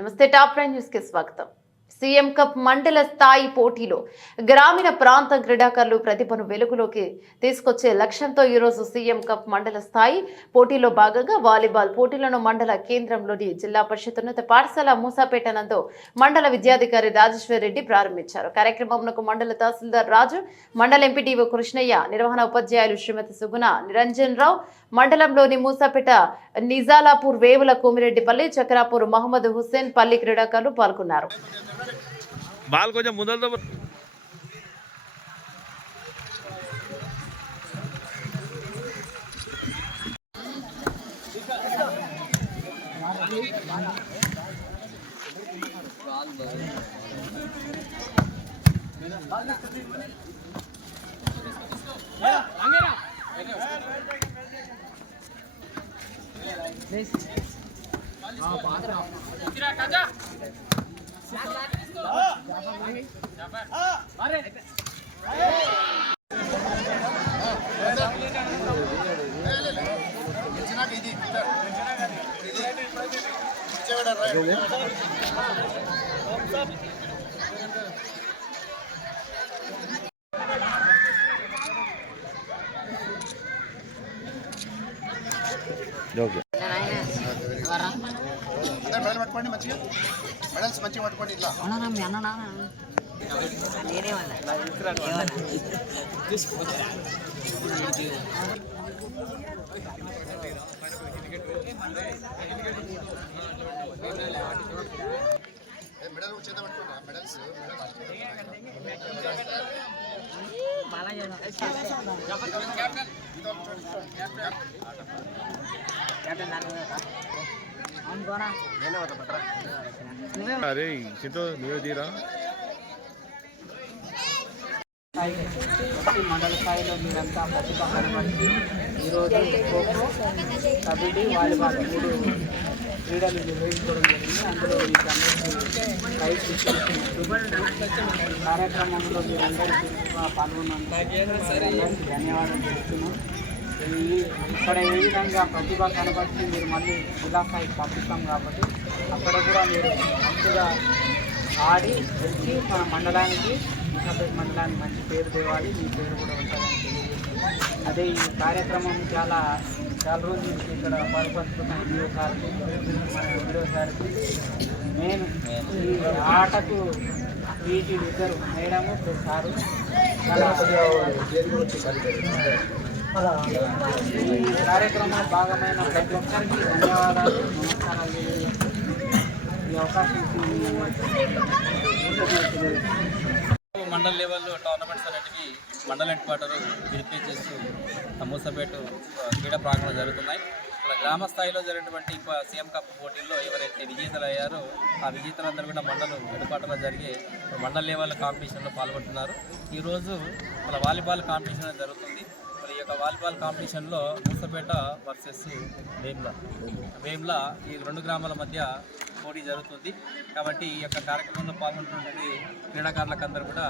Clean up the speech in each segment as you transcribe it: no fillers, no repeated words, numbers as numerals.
నమస్తే top prime news కి స్వాగతం. సీఎం కప్ మండల స్థాయి పోటీలో గ్రామీణ ప్రాంత క్రీడాకారులు ప్రతిభను వెలుగులోకి తీసుకొచ్చే లక్ష్యంతో ఈ రోజు సీఎం కప్ మండల స్థాయి పోటీలో భాగంగా వాలీబాల్ పోటీలను మండల కేంద్రంలోని జిల్లా పరిషత్ ఉన్నత పాఠశాల మూసాపేట నందు మండల విద్యాధికారి రాజేశ్వర్ రెడ్డి ప్రారంభించారు. కార్యక్రమంలో మండల తహసీల్దార్ రాజు, మండల ఎంపీటీఓ కృష్ణయ్య, నిర్వహణ ఉపాధ్యాయులు శ్రీమతి సుగుణ నిరంజన్ రావు, మండలంలోని మూసాపేట, నిజాలాపూర్, వేముల, కోమిరెడ్డిపల్లి, చక్రాపూర్, మహమ్మద్ హుస్సేన్ పల్లి క్రీడాకారులు పాల్గొన్నారు. బాల్ కొంచెం ముందలతో మెడల్ పట్టుకోండి, మంచిగా మెడల్స్ మంచిగా పట్టుకోండి. ఇట్లా మెడల్ చేత పట్టుకోండి. మెడల్స్ అరే సిద్ధు నువ్వే తీరా. మండల స్థాయిలో మీరంతా ప్రతిభ కనబడి ఈరోజు ఖోఖో, కబడ్డీ, వాలీబాల్ 3 క్రీడలు నిర్వహించుకోవడం జరిగింది. అందులో ఈ ప్రైజ్ కార్యక్రమంలో మీరందరికీ పాల్గొన్నందుకు ధన్యవాదాలు తెలుస్తున్నాం. ఇక్కడ ఏ విధంగా ప్రతిభ కనబడితే మీరు మళ్ళీ జిల్లా స్థాయికి పంపిస్తాం కాబట్టి అక్కడ కూడా మీరు మంచిగా ఆడి వచ్చి మన మండలానికి, మూసాపేట మండలానికి మంచి పేరు తేవాలి. మీ పేరు కూడా ఉంటుందని తెలియజేస్తుంది. అదే ఈ కార్యక్రమం చాలా రోజుల నుంచి ఇక్కడ పాల్పంచుకున్న వీడియో సార్కి నేను ఈ ఆటకు వీటి ఇద్దరు మేడము సారు ఈ కార్యక్రమంలో భాగమైన ప్రతి ఒక్కరికి ధన్యవాదాలు, నమస్కారాలు. ఈ అవకాశం మండల్ లెవెల్లో టోర్నమెంట్స్ అన్నిటికీ మండల హెడ్ క్వార్టర్ వెరిఫై చేస్తూ మూసాపేట క్రీడా ప్రాంగణంలో జరుగుతున్నాయి. ఇక్కడ గ్రామ స్థాయిలో జరిగినటువంటి సీఎం కప్ పోటీల్లో ఎవరైతే విజేతలు అయ్యారో ఆ విజేతలందరూ కూడా మండలం హెడ్ క్వార్టర్లో జరిగే మండల్ లెవెల్ కాంపిటీషన్లో పాల్గొంటున్నారు. ఈరోజు మన వాలీబాల్ కాంపిటీషన్ జరుగుతుంది. మరి ఈ యొక్క వాలీబాల్ కాంపిటీషన్లో మూసాపేట వర్సెస్ వేముల ఈ 2 గ్రామాల మధ్య పోటీ జరుగుతుంది. కాబట్టి ఈ యొక్క కార్యక్రమంలో పాల్గొంటున్నటువంటి క్రీడాకారులకు అందరూ కూడా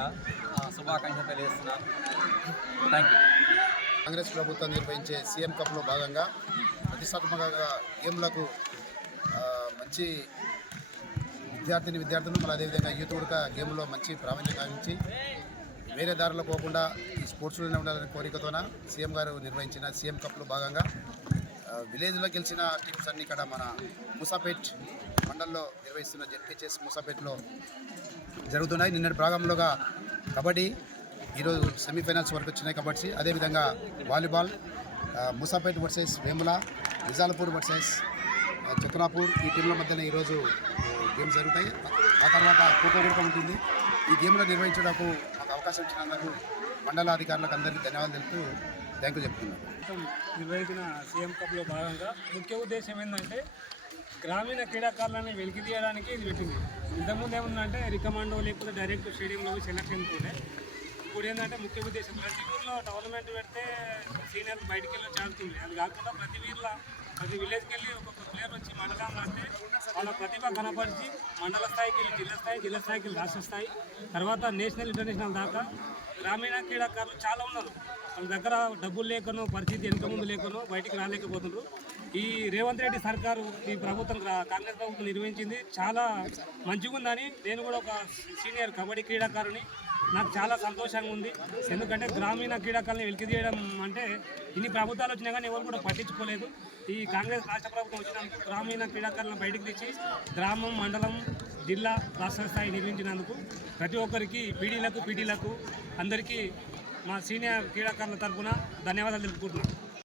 శుభాకాంక్షలు తెలియజేస్తున్నారు. Thank you. కాంగ్రెస్ ప్రభుత్వం నిర్వహించే సీఎం కప్లో భాగంగా ప్రతిష్టాత్మకంగా గేమ్లకు మంచి విద్యార్థులు మళ్ళీ అదేవిధంగా యూత్ కూడా గేమ్లో మంచి ప్రావీణ్యం గావించి వేరే దారిలో పోకుండా ఈ స్పోర్ట్స్లోనే ఉండాలనే కోరికతోన సీఎం గారు నిర్వహించిన సీఎం కప్లో భాగంగా విలేజ్లో గెలిచిన టీమ్స్ అన్ని ఇక్కడ మన మూసాపేట్ మండల్లో నిర్వహిస్తున్న జెడ్పీహెచ్ఎస్ మూసాపేట్లో జరుగుతున్నాయి. నిన్నటి భాగంలోగా కబడ్డీ, ఈరోజు సెమీఫైనల్స్ వరకు వచ్చినాయి కబడ్డీ. అదేవిధంగా volleyball Musapet versus Vemula, Nizalapur versus Chakrapur ఈ టీంల మధ్యన ఈరోజు గేమ్స్ జరుగుతాయి. ఆ తర్వాత ఖోఖో కూడా ఉంటుంది. ఈ గేమ్లో నిర్వహించడానికి మాకు అవకాశం ఇచ్చినందుకు మండలాధికారులకు అందరికీ ధన్యవాదాలు తెలుపుతూ థ్యాంక్ యూ చెప్తున్నాను. నిర్వహించిన సీఎం కప్లో భాగంగా ముఖ్య ఉద్దేశం ఏంటంటే గ్రామీణ క్రీడాకారులని వెలికి తీయడానికి ఇది పెట్టింది. ఇంతకుముందు ఏముందంటే రికమాండో లేకపోతే డైరెక్ట్ స్టేడియంలో సెలక్షన్ తోనే. ఇప్పుడు ఏంటంటే ముఖ్య ఉద్దేశం ప్రతి ఊర్లో టోర్నమెంట్ పెడితే సీనియర్లు బయటికి వెళ్ళి ఆడుతుంది. అది కాకుండా ప్రతి విలేజ్కి వెళ్ళి ఒక్కొక్క ప్లేయర్ వచ్చి మండలం ఆడితే వాళ్ళ ప్రతిభ కనపరిచి మండల స్థాయికి వెళ్ళి జిల్లా స్థాయికి వెళ్ళి రాష్ట్ర స్థాయి, తర్వాత నేషనల్ ఇంటర్నేషనల్ దాకా గ్రామీణ క్రీడాకారులు చాలా ఉన్నారు. వాళ్ళ దగ్గర డబ్బులు లేకనో, పరిస్థితి వెనుక ముందు లేకనో బయటికి రాలేకపోతున్నారు. ఈ రేవంత్ రెడ్డి సర్కారు ఈ ప్రభుత్వం కాంగ్రెస్ ప్రభుత్వం నిర్వహించింది చాలా మంచిగా ఉందని నేను కూడా ఒక సీనియర్ కబడ్డీ క్రీడాకారుని నాకు చాలా సంతోషంగా ఉంది. ఎందుకంటే గ్రామీణ క్రీడాకారులను వెలికితీయడం అంటే ఇన్ని ప్రభుత్వాలు వచ్చినా కానీ ఎవరు కూడా పట్టించుకోలేదు. ఈ కాంగ్రెస్ రాష్ట్ర ప్రభుత్వం వచ్చిన గ్రామీణ క్రీడాకారులను బయటకు తెచ్చి గ్రామం, మండలం, జిల్లా, రాష్ట్ర స్థాయి నిర్మించినందుకు ప్రతి ఒక్కరికి పీటీలకు అందరికీ మా సీనియర్ క్రీడాకారుల తరఫున ధన్యవాదాలు తెలుపుకుంటున్నాను.